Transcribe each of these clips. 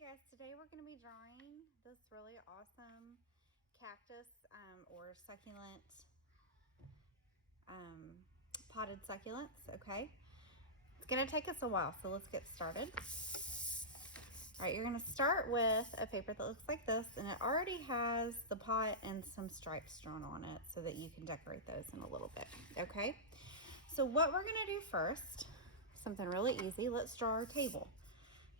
Guys, today we're going to be drawing this really awesome cactus or succulent, potted succulents, okay? It's going to take us a while, so let's get started. All right, you're going to start with a paper that looks like this, and it already has the pot and some stripes drawn on it so that you can decorate those in a little bit, okay? So what we're going to do first, something really easy, let's draw our table,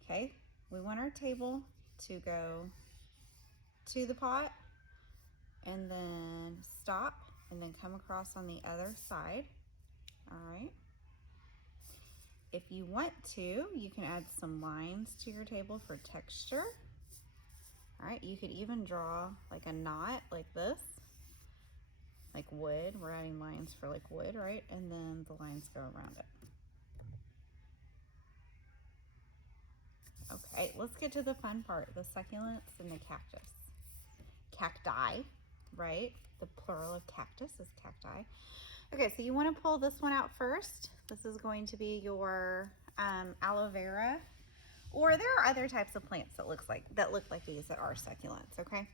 okay? We want our table to go to the pot and then stop and then come across on the other side. All right. If you want to, you can add some lines to your table for texture. All right, you could even draw like a knot like this, like wood. We're adding lines for like wood, right? And then the lines go around it. Okay, let's get to the fun part, the succulents and the cactus. Cacti, right? The plural of cactus is cacti. Okay, so you want to pull this one out first. This is going to be your aloe vera, or there are other types of plants that look like these that are succulents, okay?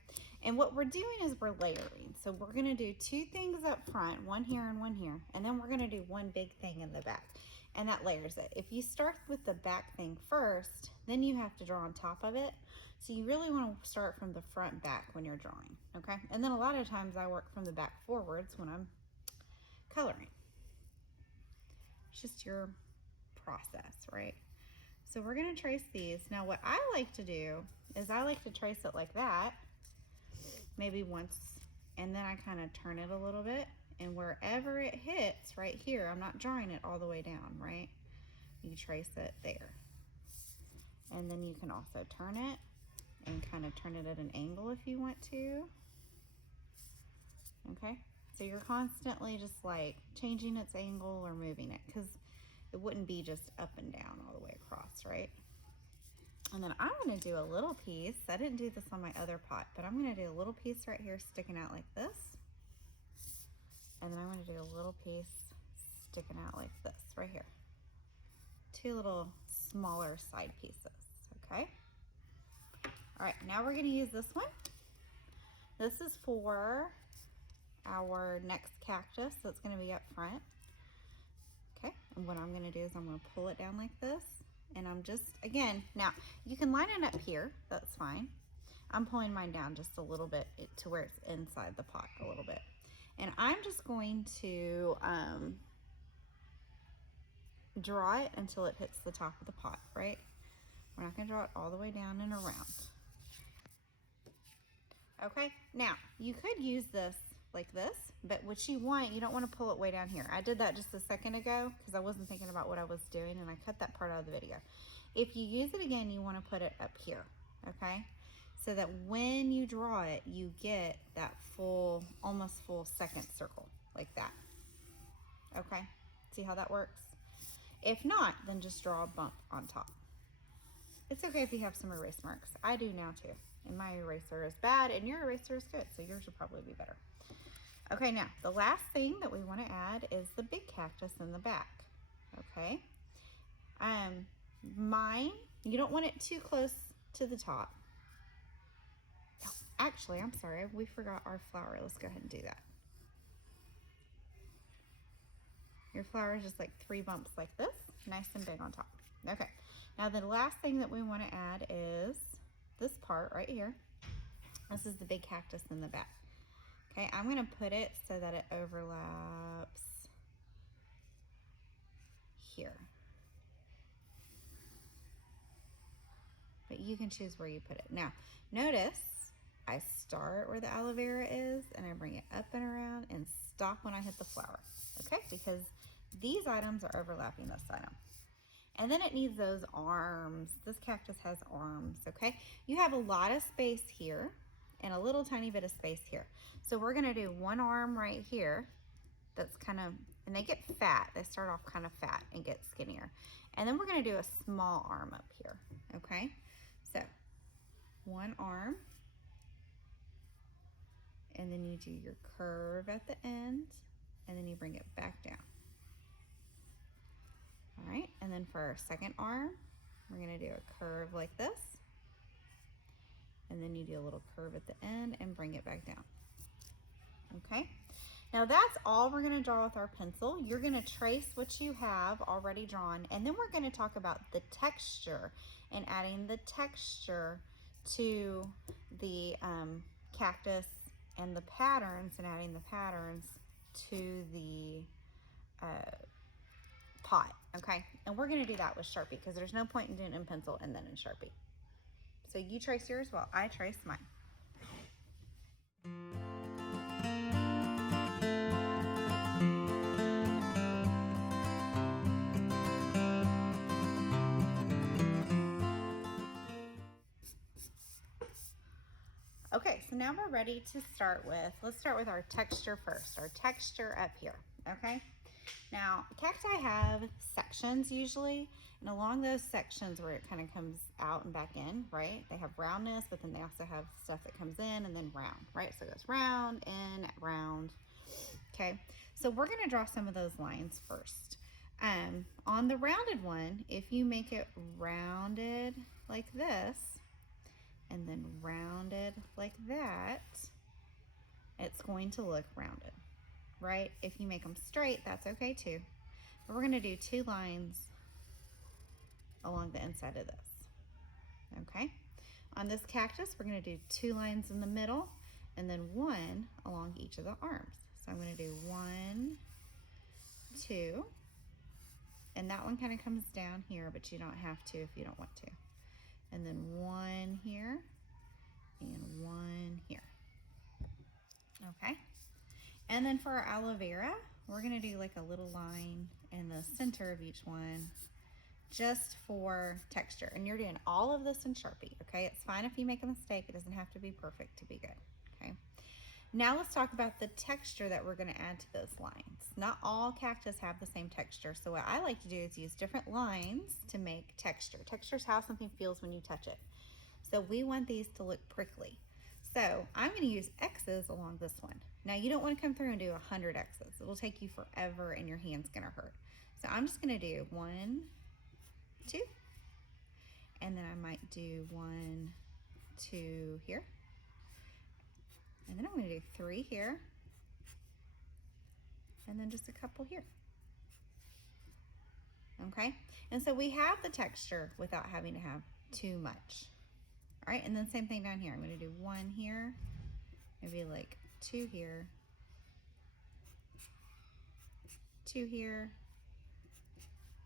And what we're doing is we're layering. So we're gonna do two things up front, one here and one here, and then we're gonna do one big thing in the back, and that layers it. If you start with the back thing first, then you have to draw on top of it. So you really wanna start from the front back when you're drawing, okay? And then a lot of times I work from the back forwards when I'm coloring. It's just your process, right? So we're gonna trace these. Now what I like to do is I like to trace it like that, maybe once, and then I kind of turn it a little bit, and wherever it hits right here, I'm not drawing it all the way down, right? You trace it there. And then you can also turn it and kind of turn it at an angle if you want to. Okay, so you're constantly just like changing its angle or moving it, because it wouldn't be just up and down all the way across, right? And then I'm gonna do a little piece. I didn't do this on my other pot, but I'm gonna do a little piece right here sticking out like this. And then I'm gonna do a little piece sticking out like this right here. Two little smaller side pieces, okay? All right, now we're gonna use this one. This is for our next cactus that's gonna be up front. Okay, and what I'm gonna do is I'm gonna pull it down like this, and I'm just, again, now you can line it up here, that's fine. I'm pulling mine down just a little bit to where it's inside the pot a little bit. And I'm just going to draw it until it hits the top of the pot, right? We're not gonna draw it all the way down and around. Okay, now you could use this like this, but what you want, you don't want to pull it way down here. I did that just a second ago because I wasn't thinking about what I was doing, and I cut that part out of the video. If you use it again, you want to put it up here, okay? So that when you draw it, you get that full, almost full second circle like that, okay? See how that works? If not, then just draw a bump on top. It's okay if you have some erase marks. I do now too. And my eraser is bad and your eraser is good, so yours will probably be better. Okay, now the last thing that we want to add is the big cactus in the back, okay? Mine, you don't want it too close to the top. Oh, actually, I'm sorry, we forgot our flower. Let's go ahead and do that. Your flower is just like 3 bumps like this, nice and big on top. Okay, now the last thing that we want to add is this part right here. This is the big cactus in the back. Okay, I'm gonna put it so that it overlaps here. But you can choose where you put it. Now, notice I start where the aloe vera is and I bring it up and around and stop when I hit the flower, okay? Because these items are overlapping this item. And then it needs those arms. This cactus has arms, okay? You have a lot of space here and a little tiny bit of space here. So we're gonna do one arm right here that's kind of, and they get fat. They start off kind of fat and get skinnier. And then we're gonna do a small arm up here, okay? So one arm, and then you do your curve at the end, and then you bring it back down. All right, and then for our second arm, we're gonna do a curve like this, and then you do a little curve at the end and bring it back down. Okay, now that's all we're gonna draw with our pencil. You're gonna trace what you have already drawn, and then we're gonna talk about the texture and adding the texture to the cactus and the patterns, and adding the patterns to the pot, okay? And we're gonna do that with Sharpie because there's no point in doing it in pencil and then in Sharpie. So you trace yours while I trace mine. Okay, so now we're ready to start with, let's start with our texture first, our texture up here, okay? Now, cacti have sections usually, and along those sections where it kind of comes out and back in, right? They have roundness, but then they also have stuff that comes in and then round, right? So it goes round, in, round, okay? So we're gonna draw some of those lines first. On the rounded one, if you make it rounded like this, and then rounded like that, it's going to look rounded, right? If you make them straight, that's okay too. But we're gonna do 2 lines along the inside of this, okay? On this cactus, we're gonna do 2 lines in the middle and then 1 along each of the arms. So I'm gonna do 1, 2, and that one kind of comes down here, but you don't have to if you don't want to. And then 1 here and 1 here, okay? And then for our aloe vera, we're gonna do like a little line in the center of each one just for texture. And you're doing all of this in Sharpie, okay? It's fine if you make a mistake. It doesn't have to be perfect to be good, okay? Now let's talk about the texture that we're gonna add to those lines. Not all cactus have the same texture, so what I like to do is use different lines to make texture. Texture is how something feels when you touch it. So we want these to look prickly. So I'm gonna use X's along this one. Now you don't wanna come through and do 100 X's. It'll take you forever and your hand's gonna hurt. So I'm just gonna do 1, 2, and then I might do 1, 2 here. And then I'm gonna do 3 here, and then just a couple here. Okay, and so we have the texture without having to have too much. All right, and then same thing down here. I'm gonna do 1 here, maybe like 2 here, 2 here,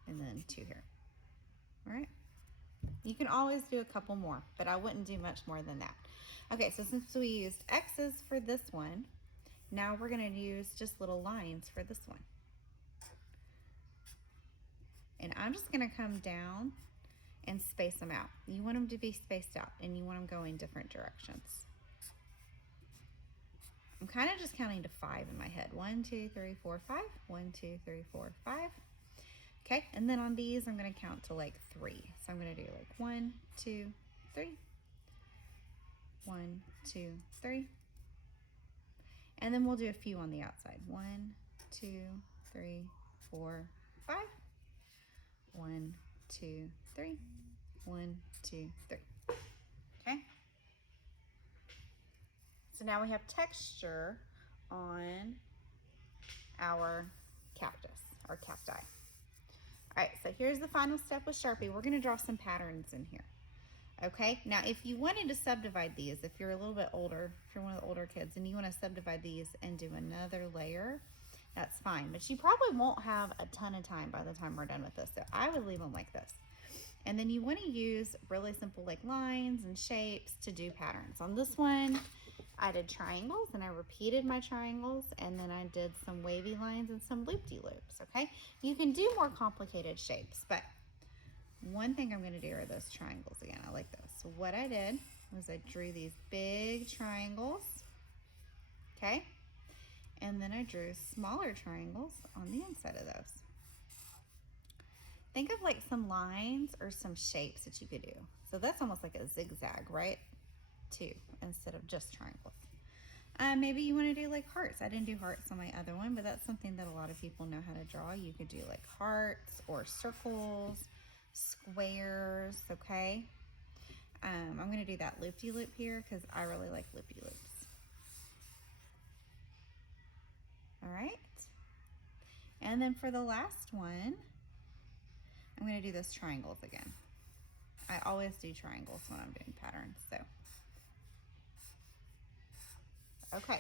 and then 2 here. All right, you can always do a couple more, but I wouldn't do much more than that. Okay, so since we used X's for this one, now we're gonna use just little lines for this one. And I'm just gonna come down and space them out. You want them to be spaced out and you want them going different directions. I'm kind of just counting to 5 in my head. 1, 2, 3, 4, 5. 1, 2, 3, 4, 5. Okay, and then on these, I'm gonna count to like 3. So I'm gonna do like 1, 2, 3. 1, 2, 3. And then we'll do a few on the outside. 1, 2, 3, 4, 5. 1, 2, 3. 1, 2, 3. Okay. So now we have texture on our cactus, our cacti. All right, so here's the final step with Sharpie. We're gonna draw some patterns in here. Okay, now if you wanted to subdivide these, if you're a little bit older, if you're one of the older kids and you want to subdivide these and do another layer, that's fine. But you probably won't have a ton of time by the time we're done with this. So I would leave them like this. And then you want to use really simple like lines and shapes to do patterns. On this one, I did triangles and I repeated my triangles, and then I did some wavy lines and some loop-de-loops, okay? You can do more complicated shapes, but one thing I'm gonna do are those triangles again. I like those. So what I did was I drew these big triangles, okay? And then I drew smaller triangles on the inside of those. Think of like some lines or some shapes that you could do. So that's almost like a zigzag, right? Too, instead of just triangles. Maybe you wanna do like hearts. I didn't do hearts on my other one, but that's something that a lot of people know how to draw. You could do like hearts or circles, squares, okay? I'm going to do that loop-de-loop here because I really like loop-de-loops. All right. And then for the last one, I'm going to do those triangles again. I always do triangles when I'm doing patterns, so. Okay.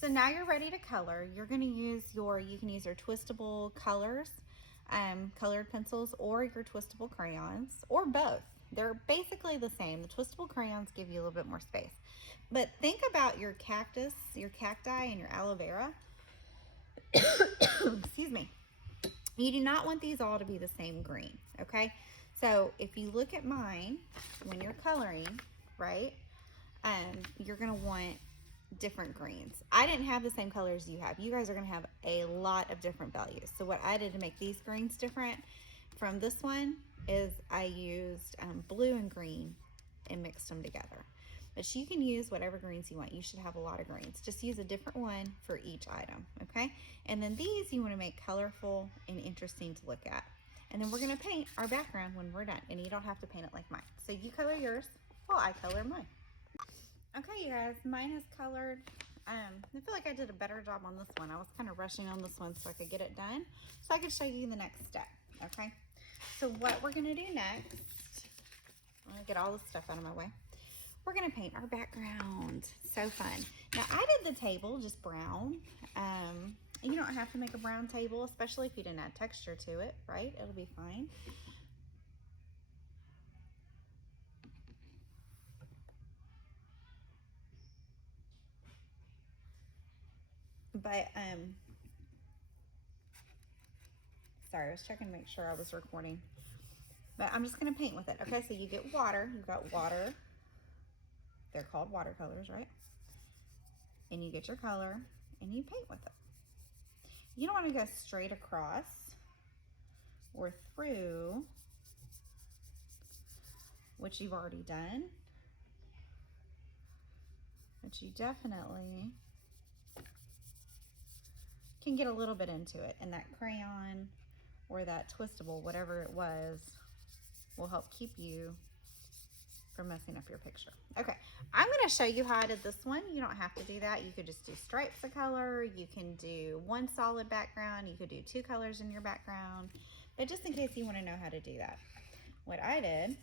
So now you're ready to color. You're going to use you can use your twistable colors, colored pencils, or your twistable crayons, or both. They're basically the same. The twistable crayons give you a little bit more space. But think about your cactus, your cacti, and your aloe vera. Excuse me. You do not want these all to be the same green, okay? So if you look at mine, when you're coloring, right, you're gonna want different greens. I didn't have the same colors you have. You guys are gonna have a lot of different values. So what I did to make these greens different from this one is I used blue and green and mixed them together. But you can use whatever greens you want. You should have a lot of greens. Just use a different one for each item, okay? And then these you wanna make colorful and interesting to look at. And then we're gonna paint our background when we're done. And you don't have to paint it like mine. So you color yours while I color mine. Okay, you guys, mine is colored. I feel like I did a better job on this one. I was kind of rushing on this one so I could get it done, so I could show you the next step, okay? So what we're gonna do next, I'm gonna get all this stuff out of my way. We're gonna paint our background. So fun. Now I did the table just brown. You don't have to make a brown table, especially if you didn't add texture to it, right? It'll be fine. But sorry, I was checking to make sure I was recording. But I'm just gonna paint with it. Okay, so you get water. You've got water. They're called watercolors, right? And you get your color and you paint with it. You don't want to go straight across or through, which you've already done. But you definitely can get a little bit into it, and that crayon or that twistable, whatever it was, will help keep you from messing up your picture. Okay, I'm gonna show you how I did this one. You don't have to do that. You could just do stripes of color. You can do one solid background. You could do two colors in your background. But just in case you wanna know how to do that. What I did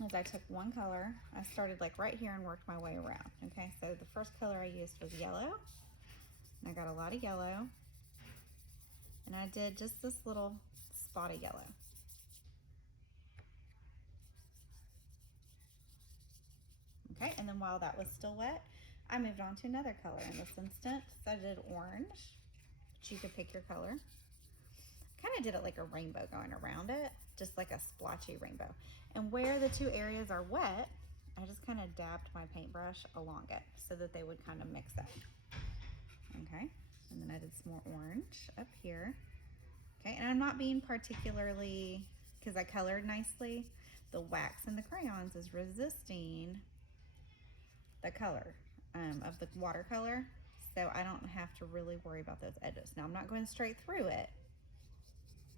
was I took one color. I started like right here and worked my way around. Okay, so the first color I used was yellow. And I got a lot of yellow. And I did just this little spot of yellow. Okay, and then while that was still wet, I moved on to another color. In this instance, I did orange, but you could pick your color. Kind of did it like a rainbow going around it, just like a splotchy rainbow. And where the two areas are wet, I just kind of dabbed my paintbrush along it so that they would kind of mix up. Okay, and then I did some more orange up here. Okay, and I'm not being particularly, because I colored nicely, the wax in the crayons is resisting the color of the watercolor, so I don't have to really worry about those edges. Now I'm not going straight through it,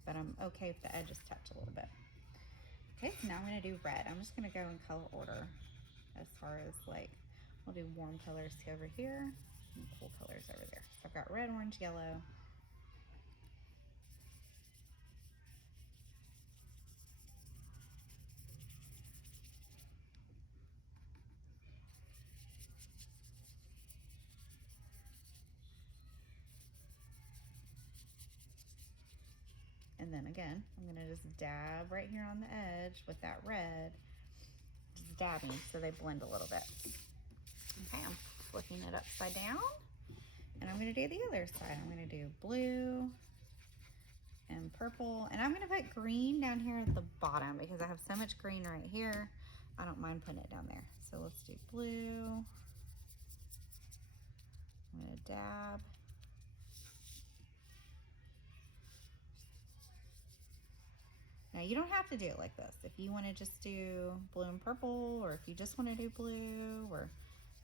but I'm okay if the edges touch a little bit. Okay, so now I'm gonna do red. I'm just gonna go in color order as far as like, I'll do warm colors over here and cool colors over there. So I've got red, orange, yellow. And then again, I'm gonna just dab right here on the edge with that red, just dabbing so they blend a little bit. Okay, I'm flipping it upside down, and I'm gonna do the other side. I'm gonna do blue and purple, and I'm gonna put green down here at the bottom because I have so much green right here. I don't mind putting it down there. So let's do blue. I'm gonna dab. Now you don't have to do it like this. If you want to just do blue and purple, or if you just want to do blue, or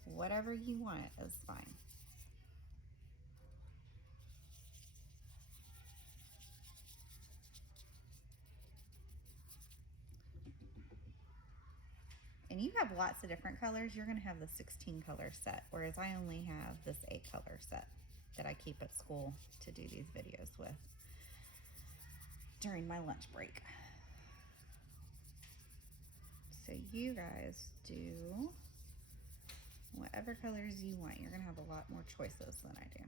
whatever you want is fine. And and you have lots of different colors, you're gonna have the 16 color set, whereas I only have this 8 color set that I keep at school to do these videos with during my lunch break. So you guys do whatever colors you want. You're gonna have a lot more choices than I do.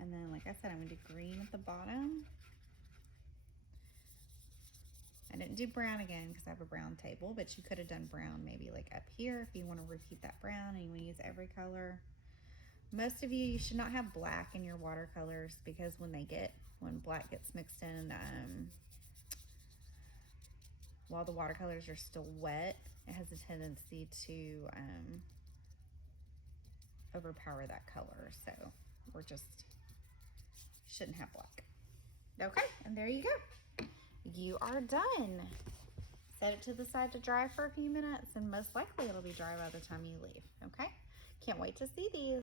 And then, like I said, I'm gonna do green at the bottom. I didn't do brown again because I have a brown table, but you could have done brown maybe like up here if you want to repeat that brown and you want to use every color. Most of you should not have black in your watercolors because when black gets mixed in, while the watercolors are still wet, it has a tendency to overpower that color. So shouldn't have black. Okay, and there you go. You are done. Set it to the side to dry for a few minutes, and most likely it'll be dry by the time you leave. Okay, can't wait to see these.